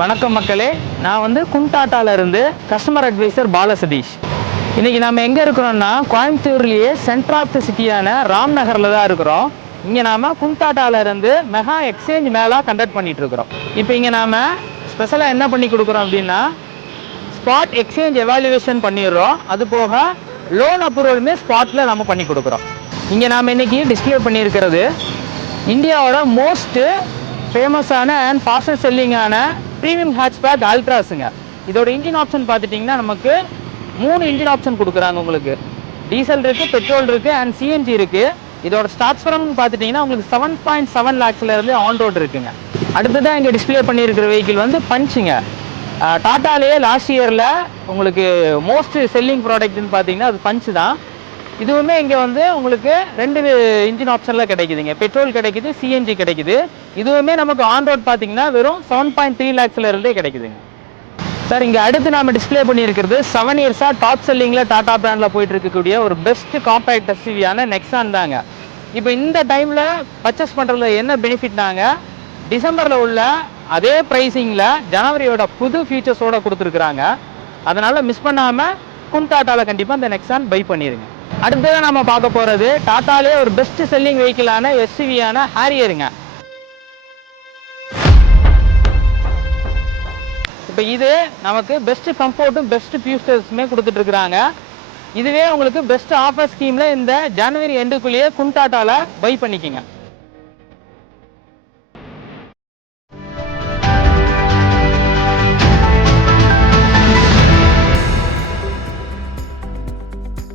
வணக்கம் மக்களே, நான் வந்து குண்டாட்டால இருந்து கஸ்டமர் அட்வைசர் பாலசதீஷ். இன்னைக்கு நம்ம எங்கே இருக்கிறோம்னா கோயம்புத்தூர்லேயே சென்டர் ஆஃப் த சிட்டியான ராம்நகரில் தான் இருக்கிறோம். இங்கே நாம் குண்டாட்டால இருந்து மெகா எக்ஸ்சேஞ்ச் மேலா கண்டக்ட் பண்ணிட்டு இருக்கிறோம். இப்போ இங்கே நாம் ஸ்பெஷலாக என்ன பண்ணி கொடுக்குறோம் அப்படின்னா ஸ்பாட் எக்ஸ்சேஞ்ச் எவாலுவேஷன் பண்ணிடுறோம். அது போக லோன் அப்ரூவலுமே ஸ்பாட்டில் நம்ம பண்ணி கொடுக்குறோம். இங்கே நாம் இன்னைக்கு டிஸ்பிளே பண்ணியிருக்கிறது இந்தியாவோட மோஸ்ட் ஃபேமஸான அண்ட் ஃபாஸ்டஸ்ட் செல்லிங்கான ப்ரீமியம் ஹேட்ச்பேக் அல்ட்ராஸுங்க. இதோட இன்ஜின் ஆப்ஷன் பார்த்துட்டிங்கன்னா நமக்கு 3 இன்ஜின் ஆப்ஷன் கொடுக்குறாங்க. உங்களுக்கு டீசல் இருக்குது, பெட்ரோல் இருக்குது அண்ட் சிஎன்ஜி இருக்குது. இதோட ஸ்டார்ட் ஃப்ரம் பார்த்துட்டிங்கன்னா உங்களுக்கு 7.7 lakhsலேருந்து ஆன் ரோட் இருக்குங்க. அடுத்ததான் இங்கே டிஸ்பிளே பண்ணியிருக்கிற வெஹிக்கிள் வந்து பஞ்சுங்க. டாட்டாலேயே லாஸ்ட் இயரில் உங்களுக்கு மோஸ்ட் செல்லிங் ப்ராடக்ட்னு பார்த்தீங்கன்னா அது பஞ்சு தான். இதுவுமே இங்கே வந்து உங்களுக்கு 2 இன்ஜின் ஆப்ஷனில் கிடைக்குதுங்க. பெட்ரோல் கிடைக்குது, சிஎன்ஜி கிடைக்குது. இதுவுமே நமக்கு ஆன் ரோட் பார்த்தீங்கன்னா வெறும் 7.3 lakhsலேருந்தே கிடைக்குதுங்க. சார், இங்கே அடுத்து நாம் டிஸ்பிளே பண்ணியிருக்கிறது 7 இயர்ஸாக டாப் செல்லிங்கில் டாடா பிராண்டில் போயிட்டு இருக்கக்கூடிய ஒரு பெஸ்ட் காம்பேக்ட் எஸ்யூவியான நெக்ஸான் தாங்க. இப்போ இந்த டைமில் பர்ச்சேஸ் பண்ணுறதுல என்ன பெனிஃபிட்னாங்க, டிசம்பரில் உள்ள அதே ப்ரைஸிங்கில் ஜனவரியோட புது ஃபீச்சர்ஸோடு கொடுத்துருக்குறாங்க. அதனால் மிஸ் பண்ணாமல் குண்டாட்டாவில் கண்டிப்பாக இந்த நெக்ஸான் பை பண்ணிடுங்க. அடுத்ததான் நம்ம பார்க்க போகிறது டாட்டாலே ஒரு பெஸ்ட் செல்லிங் வெஹிக்கிளான எஸ்யூவியான ஹாரியருங்க. இப்போ இது நமக்கு பெஸ்ட் கம்ஃபர்ட்டும் பெஸ்ட் ஃபியூச்சர்ஸுமே கொடுத்துட்டு இருக்கிறாங்க. இதுவே உங்களுக்கு பெஸ்ட் ஆஃபர் ஸ்கீமில் இந்த ஜனவரி எண்டுக்குள்ளேயே குண்டாட்டாவில் பை பண்ணிக்கோங்க.